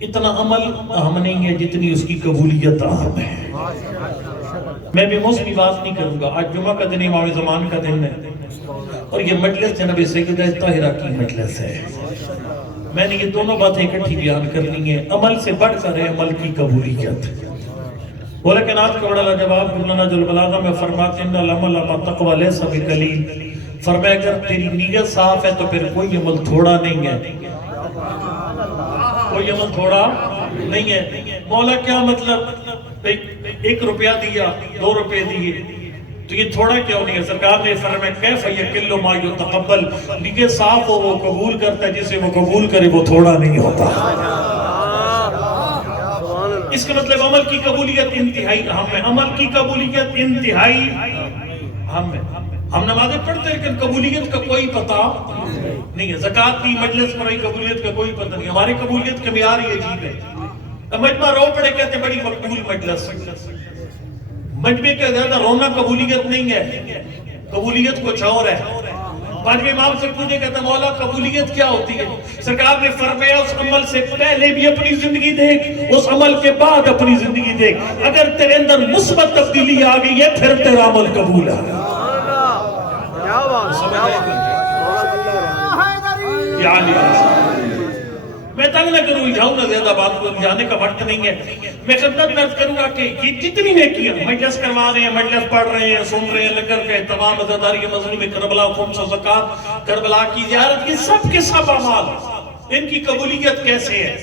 اتنا عمل اہم نہیں ہے جتنی اس کی قبولیت اہم ہے۔ میں بھی موسمی بات نہیں کروں گا، آج جمعہ کا دن امام زمان کا دن ہے اور یہ مجلس جناب سیدہ طاہرہ کی مجلس ہے۔ میں نے یہ دونوں باتیں اکٹھی بیان کرنی ہے، عمل سے بڑھ کر ہے عمل کی قبولیت۔ لیکن آج کا بڑا جواب نہج البلاغہ میں فرماتے ہیں العمل ما تقوی لیس بقلیل، فرمایا اگر تیری نیت صاف ہے تو پھر کوئی عمل تھوڑا نہیں ہے، کوئی عمل تھوڑا نہیں ہے۔ مولا کیا مطلب 1 روپیہ دیا 2 روپے دیے تو یہ تھوڑا کیوں نہیں ہے؟ سرکار نے فرمایا کیف یقل ما یتقبل، نیت صاف ہو وہ قبول کرتا ہے، جسے وہ قبول کرے وہ تھوڑا نہیں ہوتا۔ اس کا مطلب عمل کی قبولیت انتہائی اہم ہے، عمل کی قبولیت انتہائی اہم ہے۔ ہم نمازیں پڑھتے ہیں لیکن قبولیت کا کوئی پتہ نہیں ہے۔ زکوٰۃ کی مجلس پر قبولیت کا کوئی پتہ نہیں، ہماری قبولیت کا معیار ہی عجیب ہے۔ مجمع رو پڑے کہتے ہیں بڑی مقبول مجلس، مجمع کا زیادہ رونا قبولیت نہیں ہے، قبولیت کچھ اور ہے۔ بعد میں امام سے پوچھے کہتا مولا قبولیت کیا ہوتی ہے؟ سرکار نے فرمایا اس عمل سے پہلے بھی اپنی زندگی دیکھ، اس عمل کے بعد اپنی زندگی دیکھ، اگر تیرے اندر مثبت تبدیلی آ گئی ہے پھر تیرا عمل قبول ہے۔ میں تنگ نہ کروں، جاؤں نہ زیادہ بات کو جانے کا وقت نہیں ہے۔ میں خدمت درد کروں گا کہ یہ جتنی نیکیاں مجلس کروا رہے ہیں، مجلس پڑھ رہے ہیں، سن رہے ہیں، لنگر کا اہتمام، عزاداری مظلوم کربلا، خمس و زکوٰۃ، کربلا کی زیارت، یہ سب کے سب اعمال ان کی قبولیت کیسے ہے؟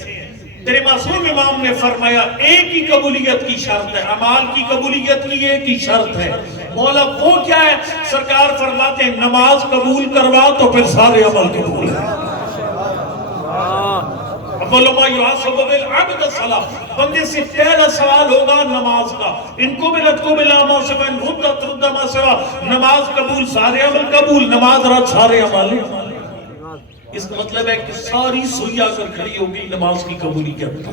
تیرے معصوم امام نے فرمایا ایک ہی قبولیت کی شرط ہے، اعمال کی قبولیت کی ایک ہی شرط ہے۔ مولا وہ کیا ہے؟ سرکار فرماتے ہیں نماز قبول کروا تو پھر سارے عمل قبول ہیں۔ بندے سے پہلا سوال ہوگا نماز کا، ان کو بلت کو بلا ما سوا ان غدت رد ما سوا، نماز قبول سارے عمل قبول، نماز رات سارے عمل۔ اس کا مطلب ہے کہ ساری سوئی آ کر کھڑی ہوگی نماز کی قبولیت۔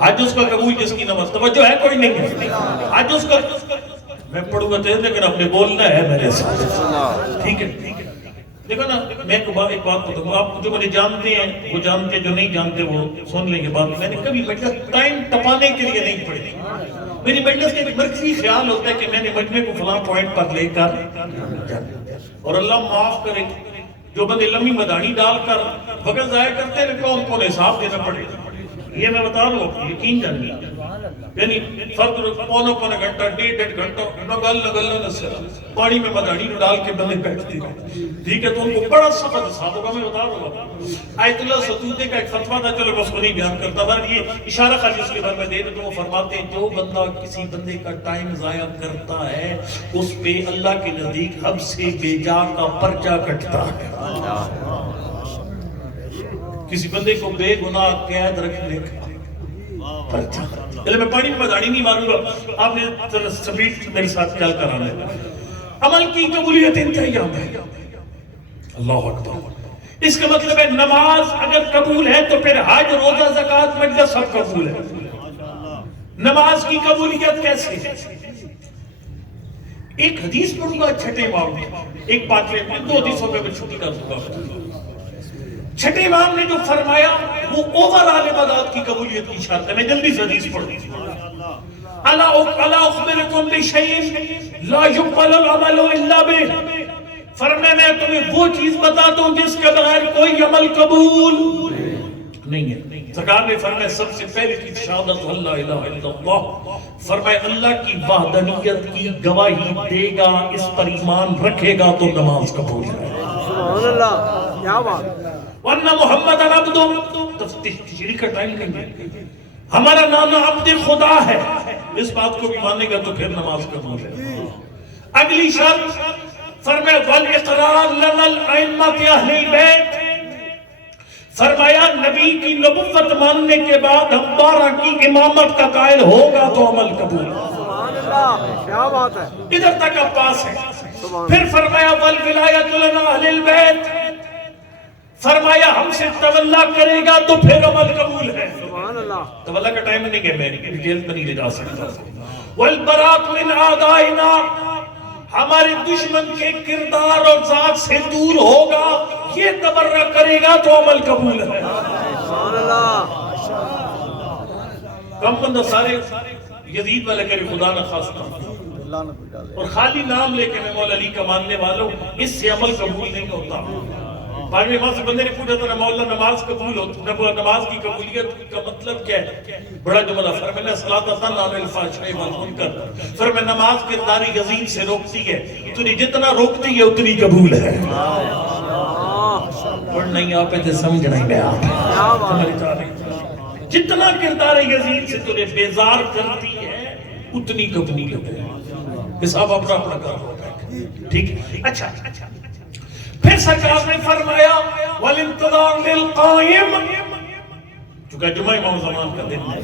آج اس کا قبول جس کی نماز، توجہ ہے کوئی نہیں ہے آج اس کا؟ میں پڑھوں گا تیز لیکن اپنے بولنا ہے میرے ساتھ، ٹھیک ہے؟ دیکھو نا، میں ایک بات بتاؤں گا، آپ جو مجھے جانتے ہیں وہ جانتے، جو نہیں جانتے وہ سن لیں گے بات۔ میں نے کبھی مجلس ٹائم ٹپانے کے لیے نہیں پڑھی، میری مجلس کا ایک مرکزی خیال ہوتا ہے کہ میں نے مجمع کو فلاں پوائنٹ پر لے کر جانا۔ اور اللہ معاف کرے جو بندے لمبی مدانی ڈال کر وقت ضائع کرتے ہیں کون کون حساب دینا پڑے گا، یہ میں بتا رہا ہوں، یقین جانیے۔ یعنی فرد پونا گھنٹہ 1.5 گھنٹہ نگل نسرا پانی میں مدانی ڈال کے بندے بیٹھتے ہیں، ٹھیک ہے؟ تو ان کو بڑا سخت حساب ہوگا، میں بتا رہا ہوں۔ آیت اللہ ستوتے کا ایک فتویٰ تھا، چلو بس کو نہیں بیان کرتا تھا، یہ اشارہ خالی اس کے بارے میں دے دیتا ہوں۔ وہ فرماتے ہیں جو بندہ کسی بندے کا ٹائم ضائع کرتا ہے اس پہ اللہ کے نزدیک حد سے بے جا کا پرچہ کٹتا ہے۔ کسی بندے کو بے گناہ قید رکھنے کا پرچہ۔ چلے میں پانی میں مدانی نہیں ماروں گا، آپ نے سپیڈ میرے ساتھ چل کر آنا ہے۔ عمل کی قبولیت انتہائی اہم ہے، اللہ اکبر۔ اس کا مطلب ہے نماز اگر قبول ہے تو پھر حج، روزہ، زکوٰۃ، مجلس سب قبول ہے۔ نماز کی قبولیت کیسے ہے؟ ایک حدیث پڑھوں گا چھٹے باب میں، ایک بات میں 2 حدیثوں پہ میں چھٹی کر دوں گا۔ چھٹے امام نے جو فرمایا وہ اوورال عبادات کی قبولیت کی شرط ہے۔ میں جلدی سے حدیث پڑھوں۔ الا اخبرکم بشیء لا یقبل العمل الا بہ، فرمایا میں تمہیں وہ چیز بتاتا ہوں جس کے بغیر کوئی عمل قبول نہیں ہے۔ سرکار نے فرمایا سب سے پہلی چیز شہادت اللہ الہ الا اللہ، فرمایا اللہ کی وحدانیت کی گواہی دے گا، اس پر ایمان رکھے گا تو نماز قبول ہے۔ سبحان اللہ، کیا بات! ورنہ محمد عبد، تشریح کا ٹائم نہیں ہے، ہمارا نانا عبد خدا ہے، اس بات کو بھی مانے گا تو پھر نماز قبول ہے۔ اگلی شرط فرمایا والاقرار لنا الائمۃ اہل البیت، فرمایا نبی کی نبوت ماننے کے بعد ہم 12 کی امامت کا قائل ہوگا تو عمل قبول۔ سبحان اللہ، کیا بات ہے! ادھر تک اب پاس ہے۔ پھر فرمایا والولایۃ لنا اہل البیت، فرمایا ہم سے تولا کرے گا تو پھر عمل قبول ہے۔ سبحان اللہ، تولا کا ٹائم نہیں ہے، میں ڈیٹیل میں نہیں لے جا سکتا۔ والبراءۃ من اعدائنا، ہمارے دشمن کے کردار اور ذات سے دور ہوگا، یہ تبرہ کرے گا تو عمل قبول ہے۔ سبحان اللہ۔ کم بندہ سارے یزید والے کرے خدا نہ خواستہ اور خالی نام لے کے میں مولا علی کا ماننے والوں اس سے عمل قبول نہیں ہوتا. پانچویں امام سے بندے نے پوچھا تھا مولا نماز قبول ہوتی نماز کی قبولیت کا مطلب کیا ہے؟ بڑا جملہ فرمایا الصلاۃ تنہی عن الفحشاء والمنکر. فرمایا نماز کردار یزید سے روکتی ہے، اتنی جتنا روکتی ہے اتنی قبول ہے. اور نہیں آپ پہ سمجھ نہیں میں آپ جتنا کردار یزید سے تجھے بیزار کرتی ہے اتنی قبولیت ہے. حساب اپنا اپنا کر ہوتا ہے. ٹھیک ہے. اچھا پھر سرکار نے فرمایا والانتظار للقائم. چونکہ جمعہ امام زمان کا دن ہے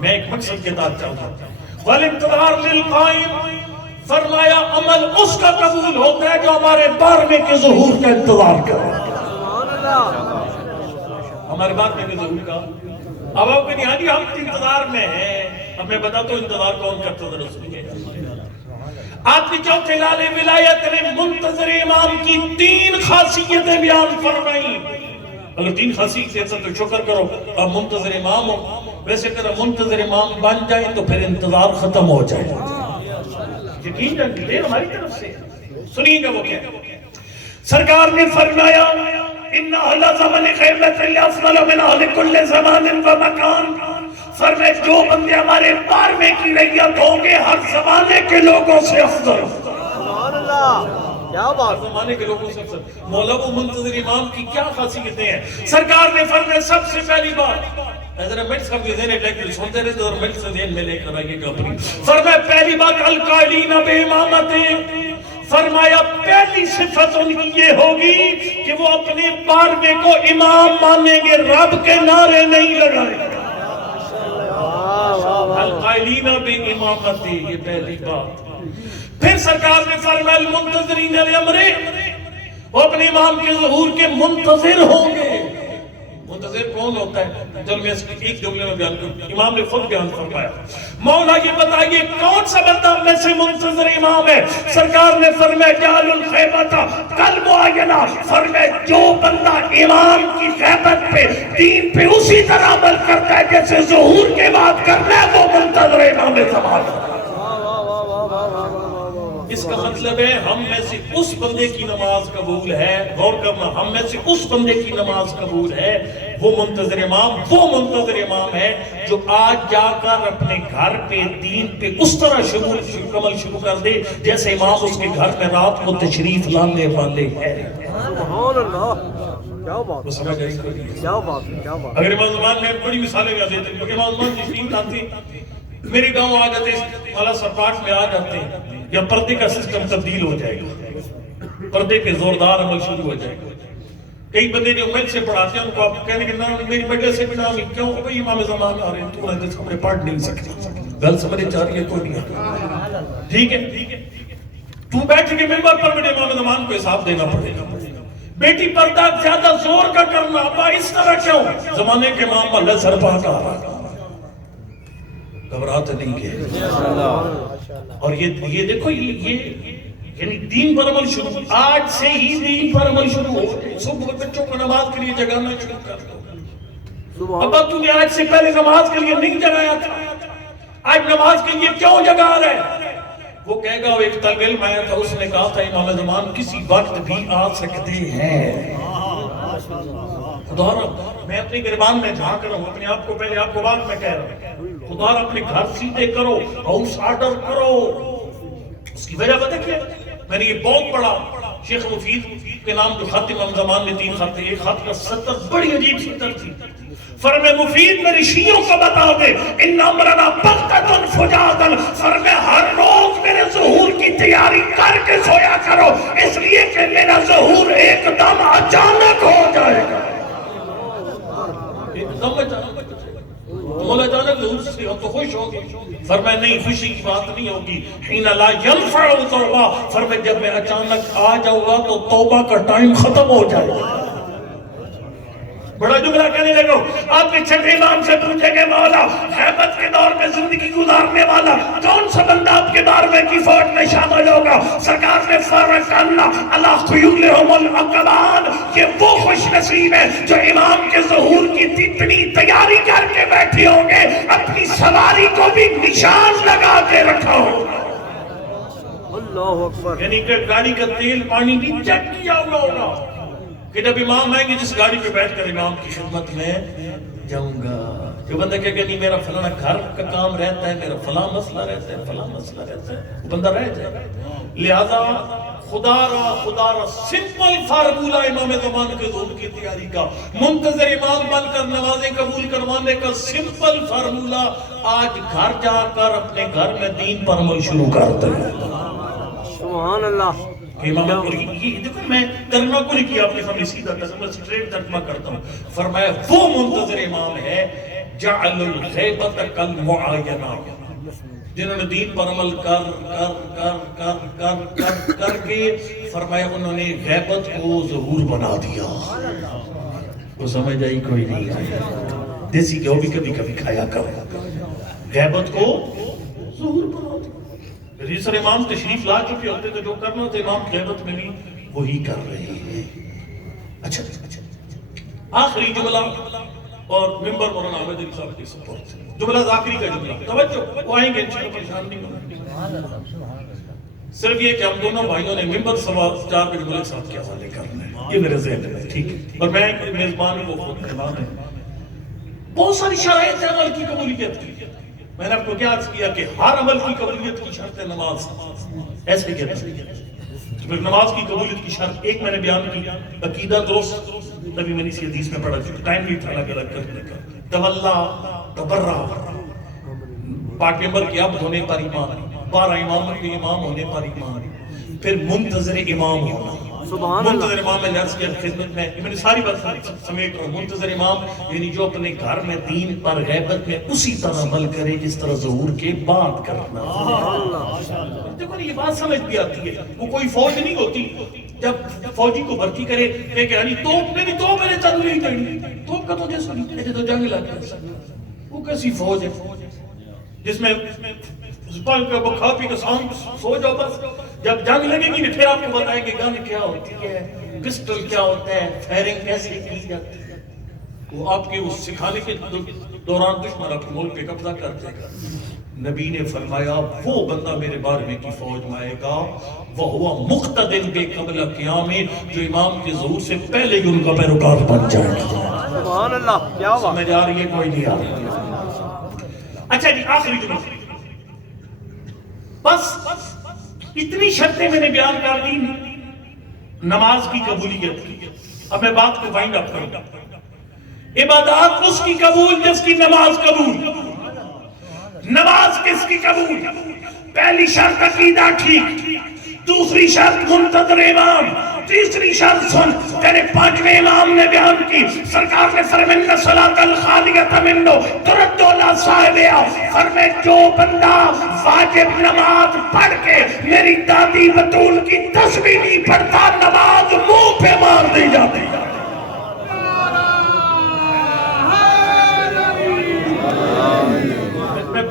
میں ایک مقصد کے ساتھ چاہتا ہوں. والانتظار للقائم فرمایا عمل اس کا قبول ہوتا ہے جو ہمارے 12ویں کے ظہور کا انتظار کرے. ہمارے 12ویں کے ظہور کا اب آپ کہتے ہیں ہاں جی ہم انتظار میں ہیں. اب میں بتاتا ہوں انتظار کون کرتا ہے رسول کے. آپ کی چوتھے لالے ولایت نے منتظر امام کی 3 خاصیتیں بیان فرمائیں. اگر 3 خاصیتیں تو شکر کرو اب منتظر امام ہو. ویسے اگر منتظر امام بن جائیں تو پھر انتظار ختم ہو جائے. یقین جانتے ہماری طرف سے سنیے گا وہ کیا. سرکار نے فرمایا ان اہل زمان خیبت افضل من اہل کل زمان و مکان. فرمائے جو بندے ہمارے 12ویں کی رعیت ہوں گے ہر زمانے کے لوگوں سے افضل. سبحان اللہ کیا بات. زمانے کے لوگوں سے افضل. مولا وہ منتظر امام کی کیا خاصیتیں ہیں؟ سرکار نے فرمایا سب سے پہلی بات حضرت مرد صاحب کے ذہن لیکن سنتے رہتے اور مرد سے ذہن میں لے کر آئیے گا اپنی. فرمایا پہلی بات القائلین بامامتہ. فرمایا پہلی صفت ان کی یہ ہوگی کہ وہ اپنے 12ویں کو امام مانیں گے، رب کے نعرے نہیں لگائیں گے. القائلین بامامتہ یہ پہلی بات. پھر سرکار نے فرمایا المنتظرین لامرہ وہ اپنے امام کے ظہور کے منتظر ہوں گے. منتظر کون ہوتا ہے؟ چل میں اس کی ایک جملے میں بیان کروں. امام نے خود بیان فرمایا مولا یہ بتائیے کون سا بندہ میں سے منتظر امام ہے؟ سرکار نے فرمایا جعل الخیبت کل معینہ. فرمایا جو بندہ امام کی خیبت پہ دین پہ اسی طرح عمل کرتا ہے جیسے ظہور کے بعد کرنا ہے وہ منتظر امام زمان ہے. اس کا مطلب ہے ہم میں سے اس بندے کی نماز قبول ہے. غور کرنا ہم میں سے اس بندے کی نماز قبول ہے وہ منتظر امام وہ منتظر امام ہے جو آج جا کر اپنے گھر پہ دین پہ اس طرح عمل شروع کر دے جیسے امام اس کے گھر میں رات کو تشریف لانے والے ہیں. سبحان اللہ کیا بات. سمجھ آئی کیا بات کیا بات. اگر امام زمان میں بڑی مثالیں دیتے ہیں کیونکہ امام زمان تشریف لاتے میرے گاؤں آ جاتے مالا سرپاٹ میں آ جاتے ہیں یا پردے کا سسٹم تبدیل ہو جائے گا. پردے پہ زوردار عمل شروع ہو جائے گا. کئی بندے جو مل سے پڑھاتے ہیں ان کو آپ کہنے کہ نام میری وجہ سے بھی نام کیوں بھئی امام زمان آ رہے ہیں تو حدیث ہمیں پڑھ نہیں سکتے. گل سمجھے چاہ رہی ہے کوئی نہیں. ٹھیک ہے تو بیٹھ کے ممبر پر میرے امام زمان کو حساب دینا پڑے گا. بیٹی پردہ زیادہ زور کا کرنا ابا اس طرح کیوں؟ زمانے کے امام اللہ سرپاٹ آ رہا گھبراتے نہیں گئے. اور یہ دیکھو یہ یعنی دین پر عمل شروع آج سے ہی دین پر عمل شروع ہو. صبح بچوں کو نماز کے لیے جگانا شروع کر دو. ابا تم نے آج سے پہلے نماز کے لیے نہیں جگایا تھا آج نماز کے لیے کیوں جگا رہے؟ وہ کہے گا وہ ایک طالب علم آیا تھا اس نے کہا تھا امام زمان کسی وقت بھی آ سکتے ہیں. خدا میں اپنی گربان میں جھانک رہا ہوں اپنے آپ کو پہلے آپ کو بعد میں کہہ رہا ہوں. خدا اپنے گھر سیدھے کرو ہاؤس آرڈر کرو. اس کی وجہ بتا کیا میں نے یہ بہت پڑھا شیخ مفید کے نام جو خط امام زمان نے 3 خط ایک خط کا 70 بڑی عجیب سطر تھی. فرمائے مفید میرے شیعوں کو بتا دے ان امرنا بغتۃ فجاۃ. فرمائے ہر روز میرے ظہور کی تیاری کر کے سویا کرو اس لیے کہ میرا ظہور ایک دم اچانک ہو جائے گا. ایک دم اچانک مولا جانا ظہور سے ہم تو خوش ہوں گے. فرمائے نہیں خوشی کی بات نہیں ہوگی. حین لا ينفع توبہ. فرمائے جب میں اچانک آ جاؤں گا تو توبہ کا ٹائم ختم ہو جائے گا. بڑا جملہ کہنے لگو آپ کے چھٹے امام سے پوچھے گے مولا خیبت کے دور میں زندگی گزارنے والا کون سا بندہ آپ کے 12ویں کی فوج میں شامل ہوگا؟ سرکار نے فرقنا اللہ خیولہم الاقبان. یہ وہ خوش نصیب ہے جو امام کے ظہور کی اتنی تیاری کر کے بیٹھے ہوں گے اپنی سواری کو بھی نشان لگا کے رکھا ہوگا. اللہ اکبر. یعنی کہ گاڑی کا تیل پانی بھی چیک کیا ہوا ہوگا کہ جب امام آئیں گے جس گاڑی پہ بیٹھ کر امام کی خدمت میں جاؤں گا. جو بندہ کہے کہ نہیں میرا فلانا گھر کا کام رہتا ہے, میرا فلاں مسئلہ رہتا ہے, فلاں مسئلہ رہتا ہے, وہ بندہ رہ جائے گا. لہذا خدا را سمپل فارمولہ امام زمان کے ظہور کی تیاری کا, منتظر امام بن کر نمازیں قبول کروانے کا سمپل فارمولہ آج گھر جا کر اپنے گھر میں دین پر عمل شروع کرتے ہیں. سبحان اللہ. امام دیکھو میں ترجمہ کو نہیں کیا, آپ کے سامنے سیدھا ترجمہ اسٹریٹ ترجمہ کرتا ہوں. فرمایا وہ منتظر امام ہے جعل الغیبت کالمعاینہ, جنہوں نے دین پر عمل کر کے فرمایا انہوں نے غیبت کو ظہور بنا دیا. وہ سمجھ آئی کوئی نہیں آئی؟ دیسی گھیو بھی کبھی کبھی کھایا کرو. غیبت کو ظہور بنا دیا. ریسر امام تشریف لا چکے ہوتے تو جو کرنا ہوتا امام غیبت میں بھی وہی کر رہے ہیں. اچھا آخری جملہ اور ممبر مولانا احمد علی صاحب کی سپورٹ سے جملہ ذاکری کا جملہ, توجہ وہ آئیں گے انشاءاللہ, پریشان نہیں ہونا. صرف یہ کہ ہم دونوں بھائیوں نے ممبر سوا 4 پہ جملہ صاحب کے حوالے کرنا ہے, یہ میرے ذہن میں ٹھیک ہے. اور میں میزبان کو خود مہمان ہے. بہت ساری شرائط ہے عمل کی قبولیت کی. میں نے آپ کو کیا عرض کیا کہ ہر عمل کی قبولیت کی شرط ہے نماز. ایسے کہتے ہیں نماز کی قبولیت کی شرط ایک میں نے بیان کی, عقیدہ درست, نبی میں نے اسی حدیث میں پڑھا چکا, ٹائم بھی تھا الگ الگ کرنے کا. تولا تبرع, پاک نمبر کے عبد ہونے پر ایمان, 12 امامت کے امام ہونے پر ایمان, پھر منتظر امام ہونا. منتظر امام میں لرز کی خدمت میں نے ساری بات سمیٹ رہا ہوں. منتظر امام یعنی جو اپنے گھر میں دین پر غیبت میں اسی طرح عمل کرے جس طرح ظہور کے بعد کرنا. دیکھو یہ بات سمجھ بھی آتی ہے. وہ کوئی فوج نہیں ہوتی جب فوجی کو بھرتی کرے کہ یعنی توپ نہیں, توپ میرے چند نہیں دینی, توپ کا تو جیسا نہیں, ایسے تو جنگ لگ گیا. وہ کیسی فوج ہے جس میں کھا پی کے سام سو جاؤ, بس جب جنگ لگے گی پھر آپ کو بتائیں کہ گن کیا ہوتی ہے, پسٹل کیا ہوتا ہے, فائرنگ کیسے کی جاتی ہے. وہ آپ کے اس سکھانے کے دوران دشمن اپنے ملک پہ قبضہ کر دے گا. نبی نے فرمایا وہ بندہ میرے بارے میں کی فوج میں آئے گا وہ ہوا مقتدن بے قبل قیام, جو امام کے ظہور سے پہلے ہی ان کا پیروکار بن جائے گا. سبحان اللہ. کیا بات. سمجھ آ رہی ہے کوئی نہیں آ رہی؟ اچھا جی آخری جملہ, بس اتنی شرطیں میں نے بیان کر دی نماز کی قبولیت کی. اب میں بات کو وائنڈ اپ کروں. عبادات اس کی قبول جس کی نماز قبول. نماز کس کی قبول؟ پہلی شرط عقیدہ ٹھیک, دوسری شرط منتظر امام, تیسری شرط سن تیرے 5ویں امام نے بیان کی. سرکار نے فرمایا الصلاۃ الخالیۃ منو ترد علی صاحبہا, فرمائے جو بندہ واجب نماز پڑھ کے میری دادی بطول کی تسبیح نہیں پڑھتا نماز منہ پہ مار دی جاتی ہے.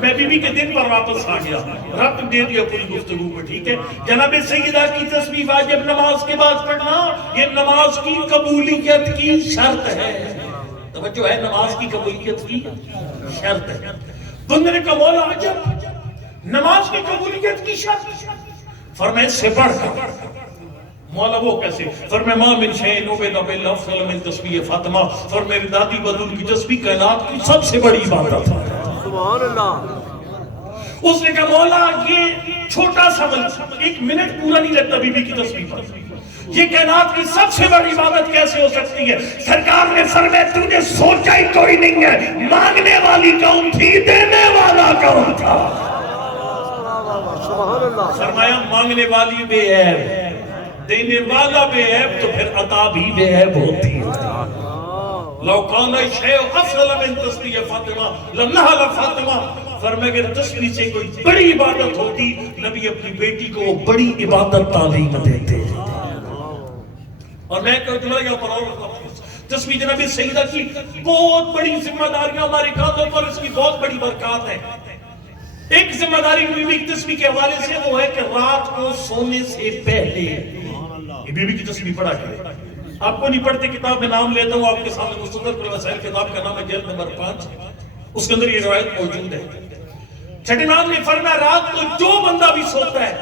میں بی بی کے دن پر واپس آ گیا, رب دے دیا پوری گفتگو کو, ٹھیک ہے. جناب سیدہ کی تسبیح واجب نماز کے بعد پڑھنا یہ نماز کی قبولیت کی شرط ہے. توجہ ہے, نماز کی قبولیت کی شرط ہے. بندے نے کہا مولا عجب نماز کی قبولیت کی شرط, فرمائے سے پڑھ کر. مولا وہ کیسے؟ فرمائے ما من شیء عبد باللہ افضل من تسبیح فاطمہ, فرمائے دادی بدول کی تسبیح کائنات کی سب سے بڑی عبادت ہے. سبحان اللہ. اس نے کہا مولا یہ چھوٹا سا ایک منٹ پورا نہیں لگتا بی بی کی تسبیح پر, یہ کائنات کی سب سے بڑی عبادت کیسے ہو سکتی ہے؟ سرکار نے فرمایا تو نے سوچا ہی کوئی نہیں ہے, مانگنے والی کون تھی, دینے والا کون تھا. سبحان اللہ. فرمایا مانگنے والی بے عیب, دینے والا بے عیب, تو پھر عطا بھی بے عیب ہوتی ہے. لو کان شیء افضل من تسبیح فاطمہ لنہل فاطمہ, فرمایا کہ تسبیح سے کوئی بڑی عبادت ہوتی نبی اپنی بیٹی کو وہ بڑی عبادت تعلیم دیتے. اور میں کہوں جملہ یہاں پر اور تسبیح جناب سیدہ کی بہت بڑی ذمہ داریاں ہمارے کاندھوں پر, اس کی بہت بڑی برکات ہے. ایک ذمہ داری بی بی کی تسبیح کے حوالے سے وہ ہے کہ رات کو سونے سے پہلے بی بی کی تسبیح پڑھا کرے. آپ کو نہیں پڑھتے, کتاب میں نام لیتا ہوں آپ کے سامنے, مستدرک الوسائل کتاب کا نام ہے جلد نمبر 5, اس کے اندر یہ روایت موجود ہے. چھٹے امام نے فرمایا رات کو جو بندہ بھی سوتا ہے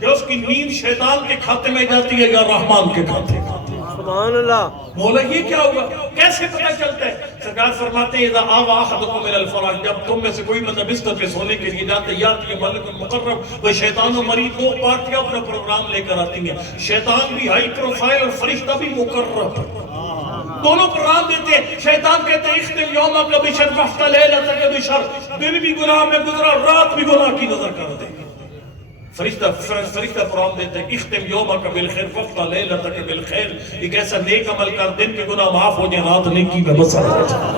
جو اس کی نیند شیطان کے کھاتے میں جاتی ہے یا رحمان کے کھاتے میں. سبحان اللہ. مولا یہ کیا ہوگا کیسے پتہ چلتا ہے؟ سرکار فرماتے ہیں اذا آوا احدکم الی الفراش، جب تم میں سے کوئی بندہ بستر پہ سونے کے لیے جاتا ہے یاتی ملک مقرب وہ شیطان و مرید دو پارٹیاں اپنا پروگرام لے کر آتی ہیں. شیطان بھی ہائی پروفائل اور فرشتہ بھی مقرب، دونوں پروگرام دیتے ہیں. شیطان کہتے ہیں اختم یومک بشر وفت لیلتک بشر، دن بھی گناہ میں گزرا رات بھی گناہ کی نظر کر دے. فرشتہ پروگرام دیتے ہیں اختم یومک بالخیر وفت لیلتک بالخیر، ایک ایسا نیک عمل کر دن کے گناہ معاف ہو جائے رات نیکی میں بسر ہو جائے.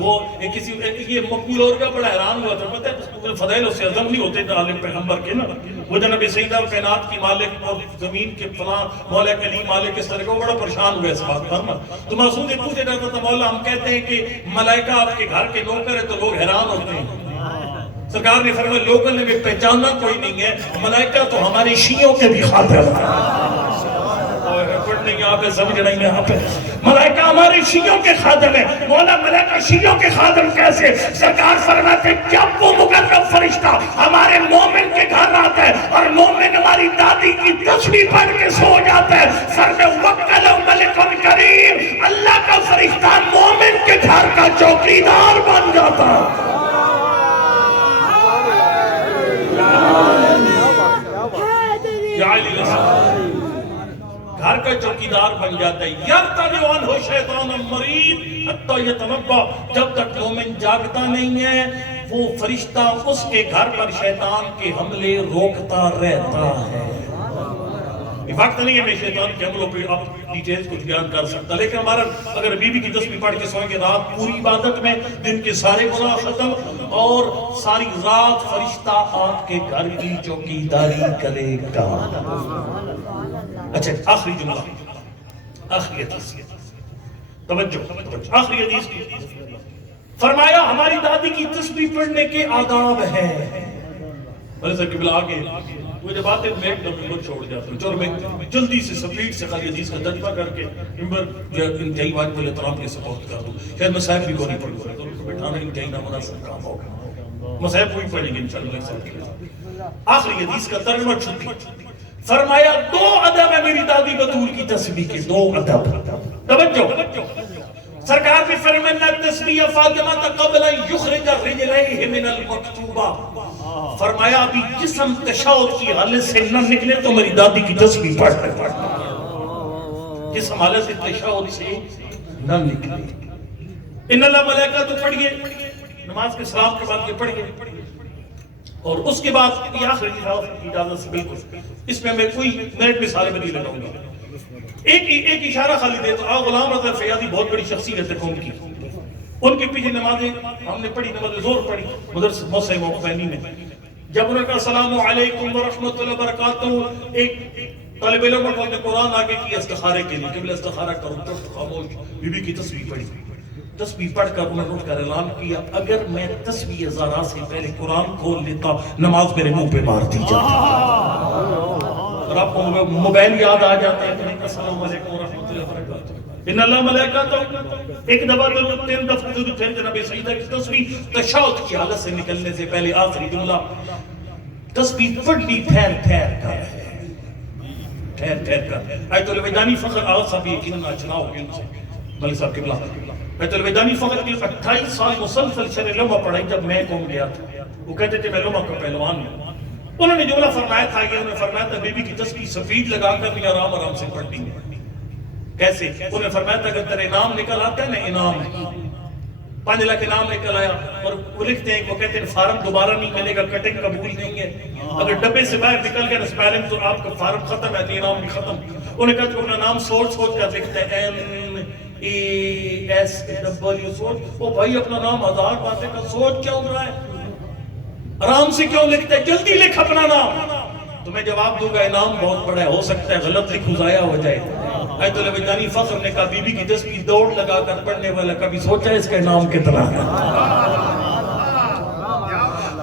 وہ کسی یہ مقبول اور کا بڑا حیران ہوا تھا، پتہ ہے فضائل سے عظم نہیں ہوتے عالم پیغمبر کے نا. وہ جناب سیدہ کائنات کی مالک اور زمین کے فلاں مولا کلیم مالک اس طرح کو بڑا پریشان ہوئے اس بات پر نا. تو معصوم نے پوچھے جاتا تھا مولا ہم کہتے ہیں کہ ملائکہ آپ کے گھر کے نوکر ہے تو لوگ حیران ہوتے ہیں. سرکار نے فرمایا لوگوں نے بھی پہچاننا کوئی نہیں ہے، ملائکہ تو ہماری شیعوں کے بھی خاطر یہاں پہ سمجھ رہی ہیں یہاں پہ ملائکہ ہمارے شیعوں کے خادم ہیں. مولا ملائکہ شیعوں کے خادم کیسے؟ سرکار فرماتے ہیں جب وہ مقرب فرشتہ ہمارے مومن کے گھر آتا ہے اور مومن ہماری دادی کی تسبیح پڑھ کے سو جاتا ہے، سر میں وکل ملک کریم، اللہ کا فرشتہ مومن کے گھر کا چوکیدار بن جاتا ہے. گھر کا چوکیدار بن جاتا ہے. یرتد عنہ شیطان مرید حتی یتنبہ، جب تک مومن جاگتا نہیں ہے وہ فرشتہ اس کے گھر پر شیطان کے حملے روکتا رہتا ہے. وقت نہیں ہے میں شیطان کے حملوں پہ آپ ڈیٹیلز کچھ بیان کر سکتا، لیکن ہمارا اگر بی بی کی تسبیح پڑھ کے سوئیں گے رات پوری عبادت میں، دن کے سارے گناہ ختم اور ساری رات فرشتہ آپ کے گھر کی چوکیداری کرے گا. اچھا آخری جملہ، آخری حدیث، توجہ آخری حدیث فرمایا ہماری دادی کی تسبیح پڑھنے کے آداب ہیں. بھلے سر قبلہ آگے وہ جب آتے ہیں میں ایک دم ممبر چھوڑ جاتا ہوں اور میں جلدی سے سپیڈ سے خالی حدیث کا ترجمہ کر کے ممبر انتہائی واجب الاحترام کے سپورٹ کر دوں. شاید میں صاحب بھی کو نہیں پڑھوں گا تو ان کو بٹھانا انتہائی نامناسب کام ہوگا. میں صاحب کو ہی پڑھیں گے انشاءاللہ ایک ساتھ کے. آخری حدیث کا ترجمہ چھٹی فرمایا دو ادب ہے میری دادی بطول کی تسبیح کے، دو ادب. توجہ سرکار نے فرمایا تسبیح فاطمہ قبل ان یخرج رجلیہ من المکتوبہ، فرمایا ابھی جسم تشہد کی حالت سے نہ نکلے تو میری دادی کی تسبیح پڑھتا جسم حالت سے تشہد سے نہ نکلے. ان اللہ ملائکہ تو پڑھئے نماز کے سلام کے بعد یہ پڑھئے اور اس کے بعد یہ آخری اجازت سے بالکل اس میں میں کوئی منٹ مثالیں میں نہیں لگاؤں گا. ایک اشارہ خالی دے تو غلام رضا فیاضی بہت بڑی شخصیت ہے قوم کی، ان کے پیچھے نمازیں ہم نے پڑھی، نماز زور پڑھی مدرسہ موسیقی موقعینی میں. جب انہوں نے کہا السلام علیکم ورحمۃ اللہ وبرکاتہ، ایک طالب علم نے قرآن آگے کی استخارے کے لیے کہ استخارہ کرو تو خاموش بی بی کی تسبیح پڑھی. تسبیح پڑھ کر انہوں نے اٹھ کر اعلان کیا اگر میں تسبیح ذرا سے پہلے قرآن کھول لیتا نماز میرے منہ پہ مار دی جاتی. اور آپ کو موبائل یاد آ جاتا ہے کہ السلام علیکم ورحمۃ اللہ وبرکاتہ. ان اللہ ملائکہ تو ایک دفعہ درود، تین دفعہ درود، پھر جناب سیدہ کی تسبیح تشہد کی حالت سے نکلنے سے پہلے آخری جملہ تسبیح پڑھنی ٹھہر ٹھہر کر ہے، ٹھہر ٹھہر کر. آیت الوداعی فخر آغاز صاحب یقیناً اچھنا ہو گیا ان سے ملک صاحب قبلہ. آیت الوداعی فخر کی 28 سال مسلسل شرح لمحہ پڑھائی جب میں قوم گیا تھا. وہ کہتے تھے میں لمحہ کا پہلوان ہوں. انہوں نے جملہ فرمایا تھا کہ انہوں نے فرمایا تھا بی بی کی تسبیح سفید لگا کر بھی آرام آرام سے پڑھتی ہے. کیسے؟ انہوں نے فرمایا تھا اگر تیرے انعام نکل آتا ہے نا، انعام 5 لاکھ انعام نکل آیا اور وہ لکھتے ہیں وہ کہتے ہیں فارم دوبارہ نہیں ملے گا، کٹنگ قبول نہیں ہے. اگر ڈبے سے باہر نکل گیا اسپیلنگ تو آپ کا فارم ختم ہے، انعام بھی ختم. انہوں نے کہا کہ اپنا نام سوچ کر لکھتے ہیں MESW سوچ. وہ بھائی اپنا نام 1000 باتیں کا سوچ کیا ہو رہا ہے، آرام سے کیوں لکھتے ہیں، جلدی لکھ اپنا نام. تو میں جواب دوں گا انعام بہت بڑا ہے، ہو سکتا ہے غلط لکھوں ضائع ہو جائے. آیت الوداعی فخر نے کہا بی بی کی تسبیح دوڑ لگا کر پڑھنے والا کبھی سوچا ہے اس کا انعام کتنا ہے.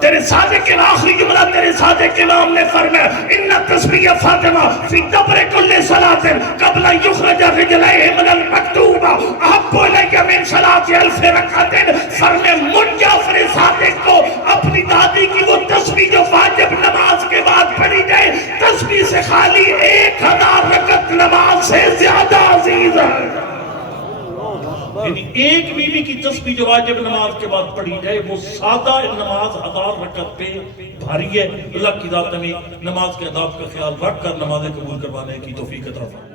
تیرے صادق کے آخری جملہ تیرے صادق کے نام نے فرمایا ان تسبیح فاطمہ فی دبر کل صلاۃ قبل یخرج رجلیہ من المکتوبہ احب الی من صلاۃ الف رکعۃ. فرمایا مجھ جعفر صادق کو یعنی ایک بیوی کی تسبیح جو واجب نماز کے بعد پڑھی جائے وہ سادہ نماز 1000 رکعت پہ بھاری ہے. اللہ کی ذات میں نماز کے آداب کا خیال رکھ کر نمازیں قبول کروانے کی توفیق عطا فرمائے.